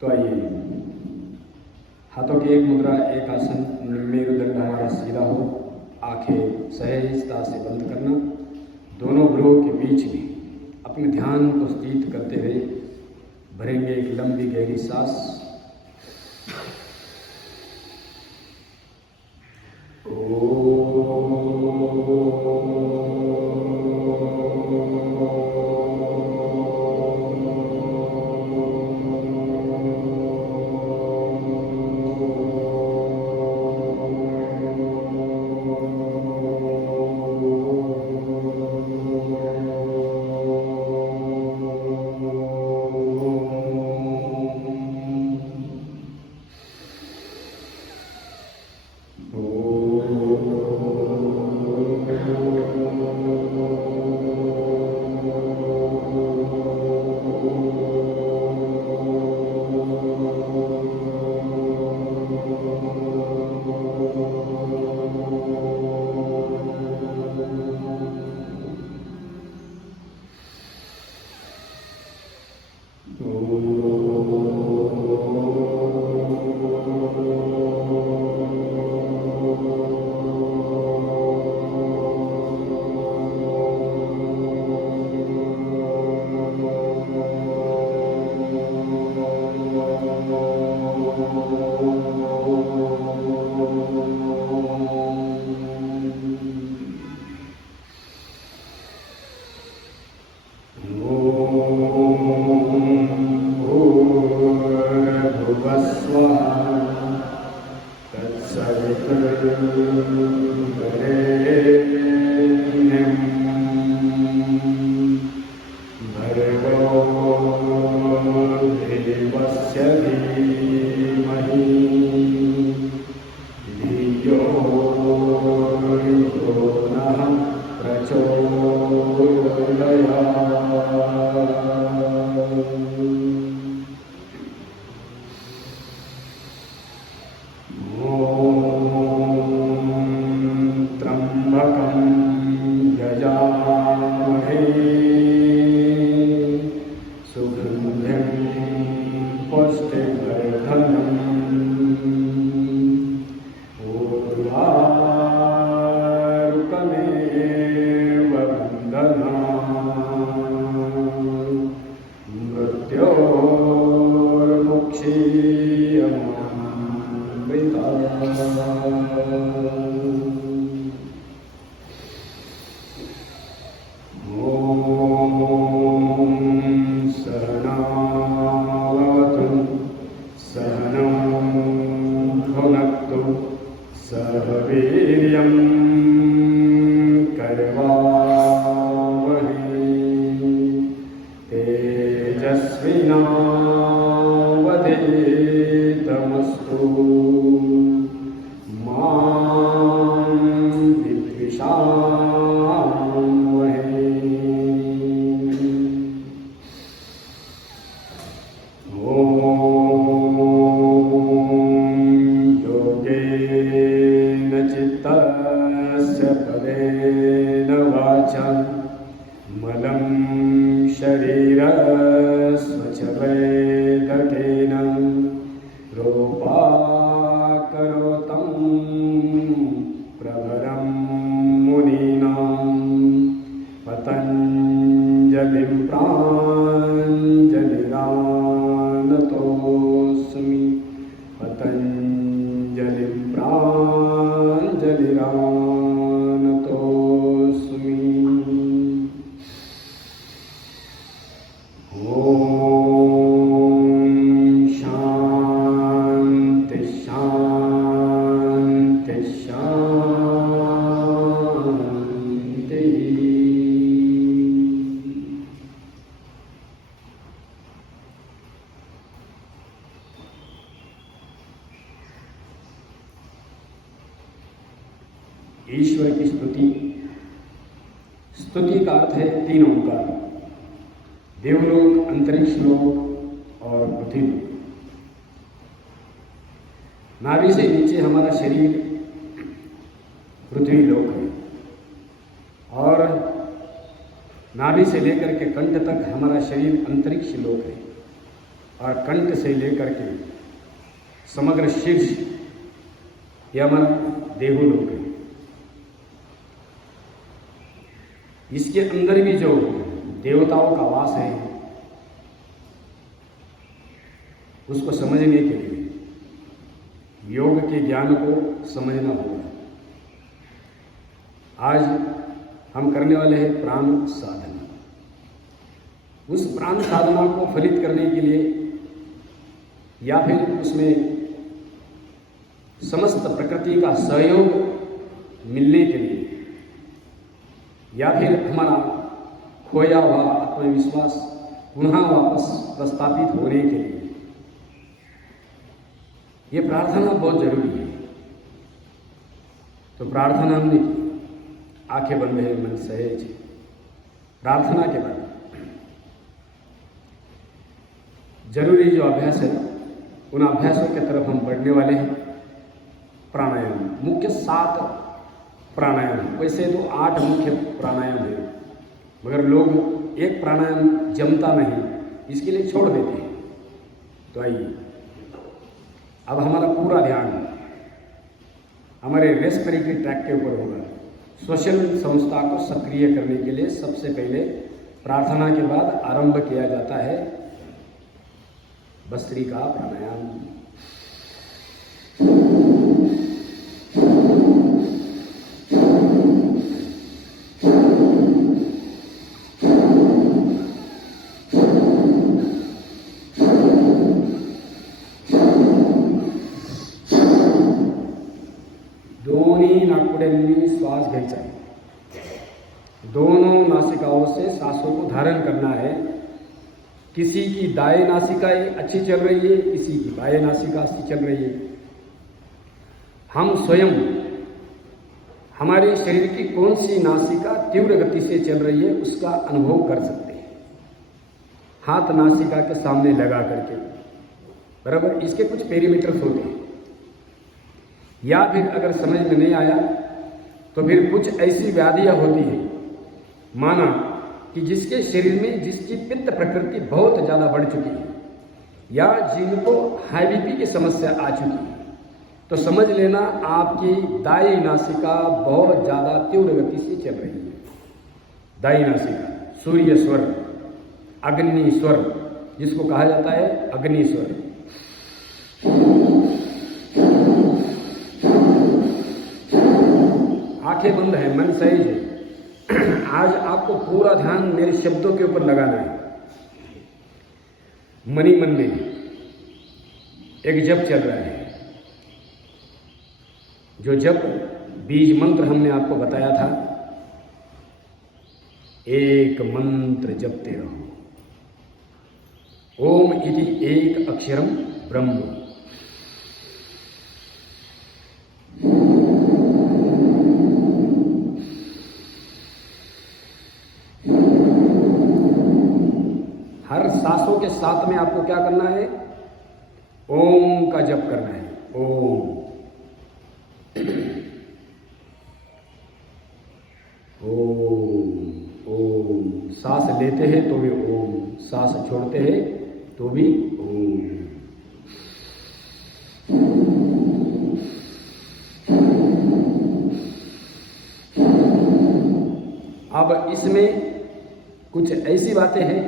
तो आइए, हाथों की एक मुद्रा, एक आसन, मेरुदंड हमारा सीधा हो, आंखें सहजता से बंद करना, दोनों भ्रुओं के बीच में अपने ध्यान को स्थित करते हुए भरेंगे एक लंबी गहरी सांस। ईश्वर की स्तुति। स्तुति का अर्थ है तीन ओंकार, देवलोक, अंतरिक्ष लोक और पृथ्वी लोक। नाभि से नीचे हमारा शरीर पृथ्वी लोक है और नाभि से लेकर के कंठ तक हमारा शरीर अंतरिक्ष लोक है। और कंठ से लेकर के समग्र शीर्ष ये हमारा देवलोक है। इसके अंदर भी जो देवताओं का वास है उसको समझने के लिए योग के ज्ञान को समझना होगा। आज हम करने वाले हैं प्राण साधना। उस प्राण साधना को फलित करने के लिए या फिर उसमें समस्त प्रकृति का सहयोग मिलने के लिए या फिर हमारा खोया हुआ आत्मविश्वास पुनः वापस प्रस्थापित होने के लिए ये प्रार्थना बहुत जरूरी है। तो प्रार्थना हमने की, आंखें बंद है, मन सहज है। प्रार्थना के बाद जरूरी जो अभ्यास है उन अभ्यासों की तरफ हम बढ़ने वाले हैं। प्राणायाम मुख्य 7 प्राणायाम, वैसे तो 8 मुख्य प्राणायाम है, मगर लोग एक प्राणायाम जमता नहीं, इसके लिए छोड़ देते हैं। तो आइए अब हमारा पूरा ध्यान हमारे रेस्पिरेटरी ट्रैक के ऊपर होगा। श्वसन संस्था को सक्रिय करने के लिए सबसे पहले प्रार्थना के बाद आरंभ किया जाता है भस्त्रिका प्राणायाम। दोन्ही नाकपुड्यांनी श्वास घ्यायचा है, दोनों नासिकाओं से सांसों को धारण करना है। किसी की दाएं नासिका अच्छी चल रही है, किसी की बाएं नासिका अच्छी चल रही है। हम स्वयं हमारे शरीर की कौन सी नासिका तीव्र गति से चल रही है उसका अनुभव कर सकते हैं, हाथ नासिका के सामने लगा करके। बराबर, इसके कुछ पेरीमीटर्स होते हैं। या फिर अगर समझ में नहीं आया तो फिर कुछ ऐसी व्याधियां होती है, माना कि जिसके शरीर में जिसकी पित्त प्रकृति बहुत ज़्यादा बढ़ चुकी है या जिनको हाई बीपी की समस्या आ चुकी है, तो समझ लेना आपकी दाई नासिका बहुत ज़्यादा तीव्र गति से चल रही है। दाई नासिका सूर्य स्वर, अग्नि स्वर जिसको कहा जाता है अग्नि स्वर। आंखें बंद है, मन सही है। आज आपको पूरा ध्यान मेरे शब्दों के ऊपर लगाना है। मनी मन में एक जप चल रहा है, जो जप बीज मंत्र हमने आपको बताया था। एक मंत्र जपते रहो, ओम इति एक अक्षरम ब्रह्म। हर सांसों के साथ में आपको क्या करना है? ओम का जप करना है। ओम ओम ओम। सांस लेते हैं तो भी ओम, सांस छोड़ते हैं तो भी ओम। अब इसमें कुछ ऐसी बातें हैं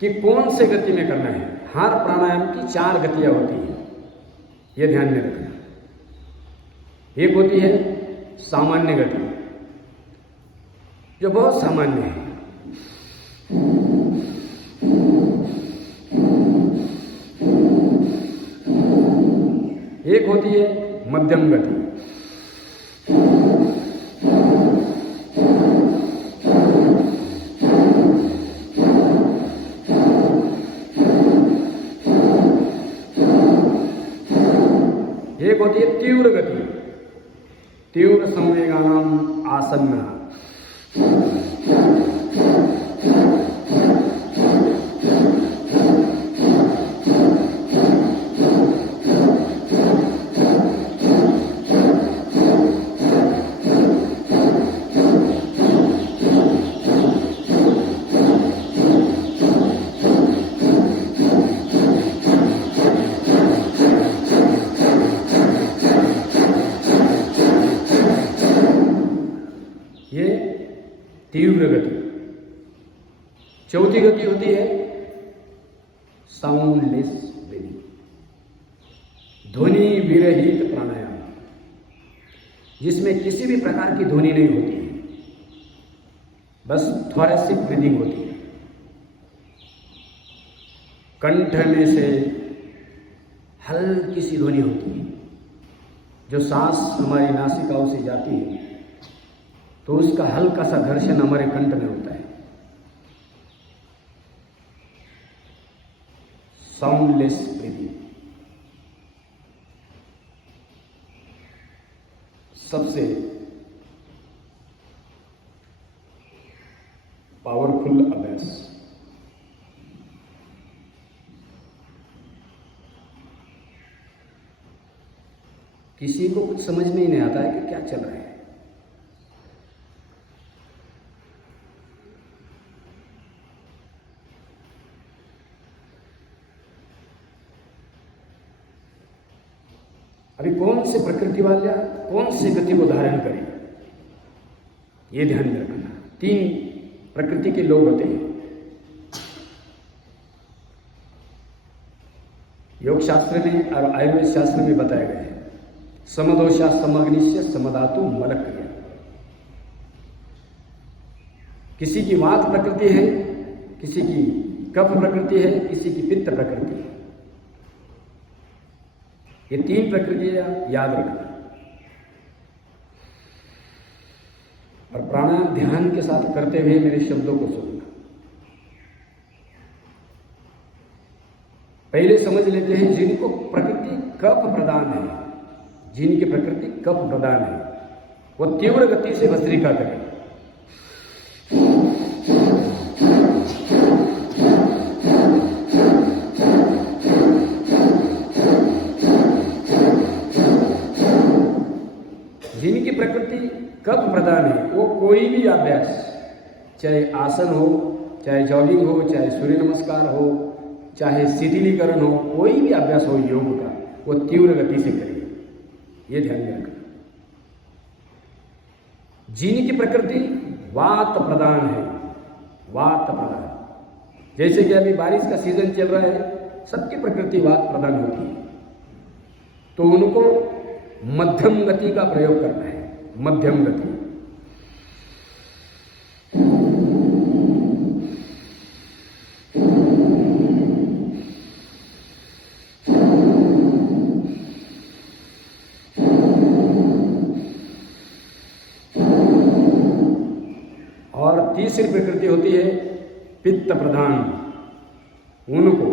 कि कौन से गति में करना है। हर प्राणायाम की 4 गतियां होती हैं, यह ध्यान में रखना। एक होती है सामान्य गति, जो बहुत सामान्य है। एक होती है मध्यम गति। एक होती है तीव्र गति, तीव्र संवेगानाम आसन्न। तीव्र गति। चौथी गति होती है साउंडलेस ब्रीदिंग, ध्वनि विरहित प्राणायाम, जिसमें किसी भी प्रकार की ध्वनि नहीं होती है, बस थोरेसिक ब्रीदिंग होती है। कंठ में से हल्की सी ध्वनि होती है, जो सांस हमारी नासिकाओं से जाती है तो उसका हल्का सा घर्षण हमारे कंठ में होता है। साउंडलेस ब्रीदिंग सबसे पावरफुल अभ्यास। किसी को कुछ समझ में ही नहीं आता है कि क्या चल रहा है। अभी कौन से प्रकृति वाला कौन सी गति को धारण करें, ये ध्यान में रखना। 3 प्रकृति के लोग होते हैं। योग शास्त्र में और आयुर्वेद शास्त्र में बताया गया है, समदोषा समग्निश्य समधातु मलक क्रिया। किसी की वात प्रकृति है, किसी की कफ प्रकृति है, किसी की पित्त प्रकृति है। ये 3 प्रकृतियां याद रखना और प्राणायाम ध्यान के साथ करते हुए मेरे शब्दों को सुनना। पहले समझ लेते हैं जिनको प्रकृति कफ प्रदान है, जिनकी प्रकृति कफ प्रदान है, वो तीव्र गति से भस्त्रिका करें। जिनकी प्रकृति कफ प्रदान है, वो कोई भी अभ्यास, चाहे आसन हो, चाहे जॉगिंग हो, चाहे सूर्य नमस्कार हो, चाहे शिथिलीकरण हो, कोई भी अभ्यास हो योग का, वो तीव्र गति से करें। ये ध्यान में रखना। जिनकी प्रकृति वात प्रदान है, वात प्रदान, जैसे कि अभी बारिश का सीजन चल रहा है, सबकी प्रकृति वात प्रदान होती है, तो उनको मध्यम गति का प्रयोग करना है। मध्यम गति, और तीसरी प्रकृति होती है पित्त प्रधान। उनको,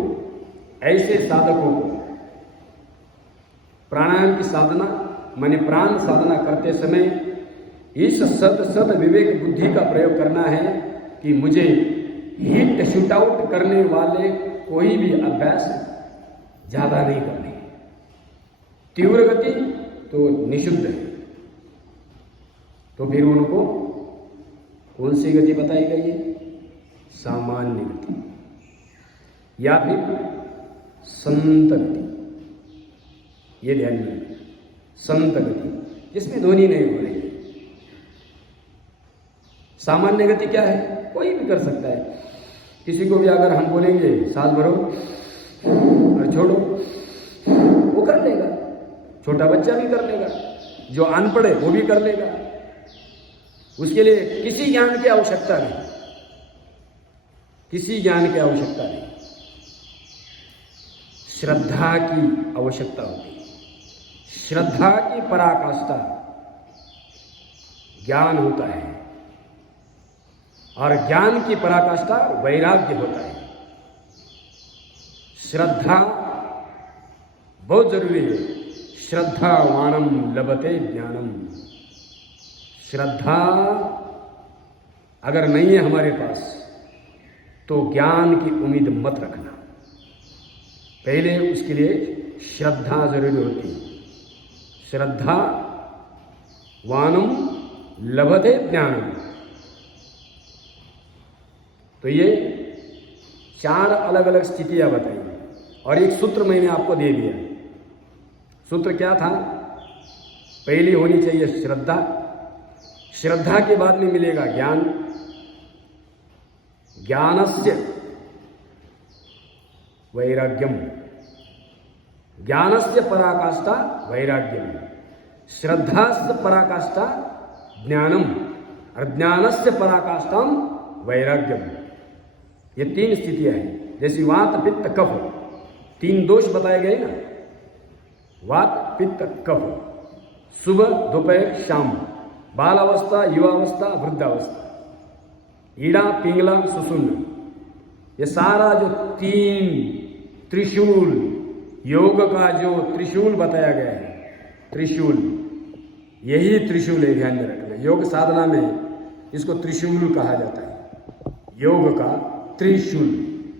ऐसे साधकों को प्राणायाम की साधना माने प्राण साधना करते समय इस सद विवेक बुद्धि का प्रयोग करना है कि मुझे हिट शूट आउट करने वाले कोई भी अभ्यास ज्यादा नहीं करने। तीव्र गति तो निषिद्ध है, तो फिर उनको कौन सी गति बताई गई है? सामान्य गति या फिर संत गति। ये ध्यान में, संत गति जिसमें ध्वनि नहीं हो रही। सामान्य गति क्या है? कोई भी कर सकता है। किसी को भी अगर हम बोलेंगे सांस भरो और छोड़ो, वो कर लेगा। छोटा बच्चा भी कर लेगा, जो अनपढ़ है वो भी कर लेगा। उसके लिए किसी ज्ञान की आवश्यकता नहीं, किसी ज्ञान की आवश्यकता नहीं, श्रद्धा की आवश्यकता होती है। श्रद्धा की पराकाष्ठा ज्ञान होता है, और ज्ञान की पराकाष्ठा वैराग्य होता है। श्रद्धा बहुत जरूरी है। श्रद्धावानम लभते ज्ञानम। श्रद्धा अगर नहीं है हमारे पास तो ज्ञान की उम्मीद मत रखना। पहले उसके लिए श्रद्धा जरूरी होती है। श्रद्धा वानम लभते ज्ञानम। तो ये 4 अलग अलग स्थितियां बताई, और एक सूत्र मैंने आपको दे दिया। सूत्र क्या था? पहली होनी चाहिए श्रद्धा, श्रद्धा के बाद में मिलेगा ज्ञान, ज्ञानस्य वैराग्यम, ज्ञानस्य पराकाष्ठा वैराग्यम, श्रद्धास्य पराकाष्ठा ज्ञानम और ज्ञानस्य पराकाष्ठा वैराग्यम। ये तीन स्थितियां हैं। जैसे वात पित्त कफ, तीन दोष बताए गए ना, वात पित्त कफ, सुबह दोपहर शाम, बालावस्था युवावस्था वृद्धावस्था, ईड़ा पिंगला सुषुम्ना, ये सारा जो तीन त्रिशूल, योग का जो त्रिशूल बताया गया है, त्रिशूल, यही त्रिशूल है, ध्यान में रखना। योग साधना में इसको त्रिशूल कहा जाता है, योग का त्रिशूल।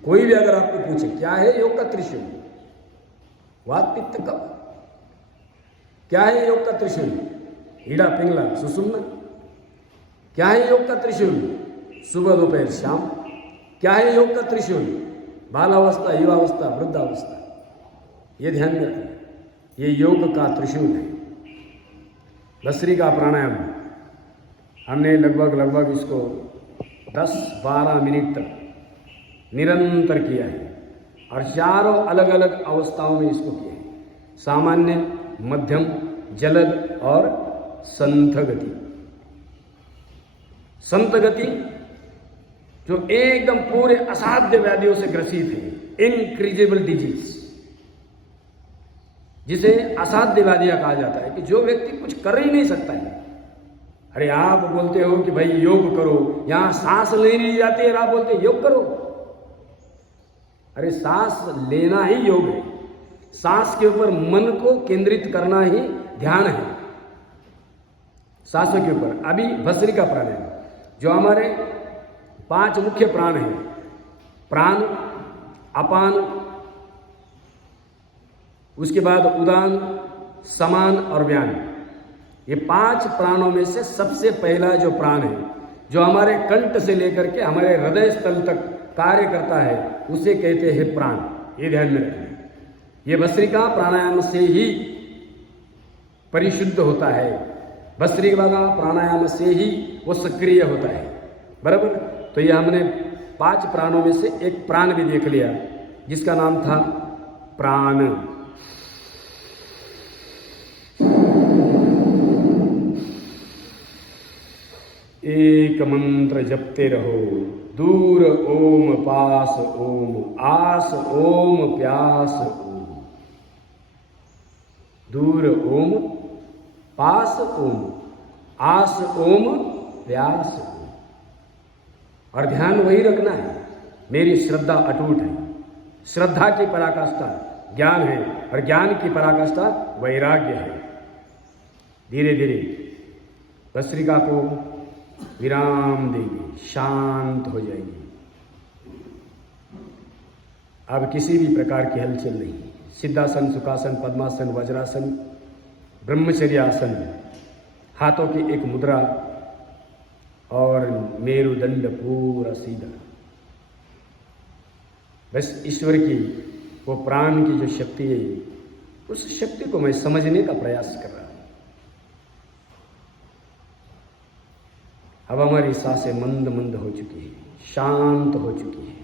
कोई भी अगर आपको पूछे क्या है योग का त्रिशूल, वात पित्त कफ, क्या है योग का त्रिशूल, ईड़ा पिंगला सुषुम्ना। क्या है योग का त्रिशूल, सुबह दोपहर शाम। क्या है योग का त्रिशूल, बालावस्था युवावस्था वृद्धावस्था। ये ध्यान में रखना, ये योग का त्रिशूल है। भस्त्रिका प्राणायाम हमने लगभग इसको 10-12 मिनट तक निरंतर किया है और चारों अलग अलग अवस्थाओं में इसको किया है, सामान्य, मध्यम, जलद और संथ गति। संत गति जो एकदम पूरे असाध्य व्याधियों से ग्रसित है, इनक्रीजेबल डिजीज, जिसे असाध्य व्याधियां कहा जाता है, कि जो व्यक्ति कुछ कर ही नहीं सकता है। अरे आप बोलते हो कि भाई योग करो, यहां सांस नहीं ली जाती है, आप बोलते योग करो। अरे सांस लेना ही योग है, सांस के ऊपर मन को केंद्रित करना ही ध्यान है, सांसों के ऊपर। अभी भस्त्रिका प्राणायाम जो हमारे 5 मुख्य प्राण हैं, प्राण, अपान, उसके बाद उदान, समान और व्यान। ये 5 प्राणों में से सबसे पहला जो प्राण है, जो हमारे कंठ से लेकर के हमारे हृदय स्थल तक कार्य करता है, उसे कहते हैं प्राण। ये ध्यान में रखना। ये भस्त्रिका प्राणायाम से ही परिशुद्ध होता है, भस्त्रिका प्राणायाम से ही वो सक्रिय होता है, बराबर। तो ये हमने 5 प्राणों में से एक प्राण भी देख लिया, जिसका नाम था प्राण। एक मंत्र जपते रहो, दूर ओम पास ओम, आस ओम प्यास ओम, दूर ओम पास ओम, आस ओम प्यास ओम। और ध्यान वही रखना है, मेरी श्रद्धा अटूट है। श्रद्धा की पराकाष्ठा ज्ञान है और ज्ञान की पराकाष्ठा वैराग्य है। धीरे धीरे भस्त्रिका को विराम देगी, शांत हो जाएगी। अब किसी भी प्रकार की हलचल नहीं। सिद्धासन, सुखासन, पद्मासन, वज्रासन, ब्रह्मचर्य आसन, हाथों की एक मुद्रा और मेरुदंड पूरा सीधा। बस ईश्वर की वो प्राण की जो शक्ति है, उस शक्ति को मैं समझने का प्रयास कर रहा हूं। अब हमारी सांसें मंद मंद हो चुकी है, शांत हो चुकी है।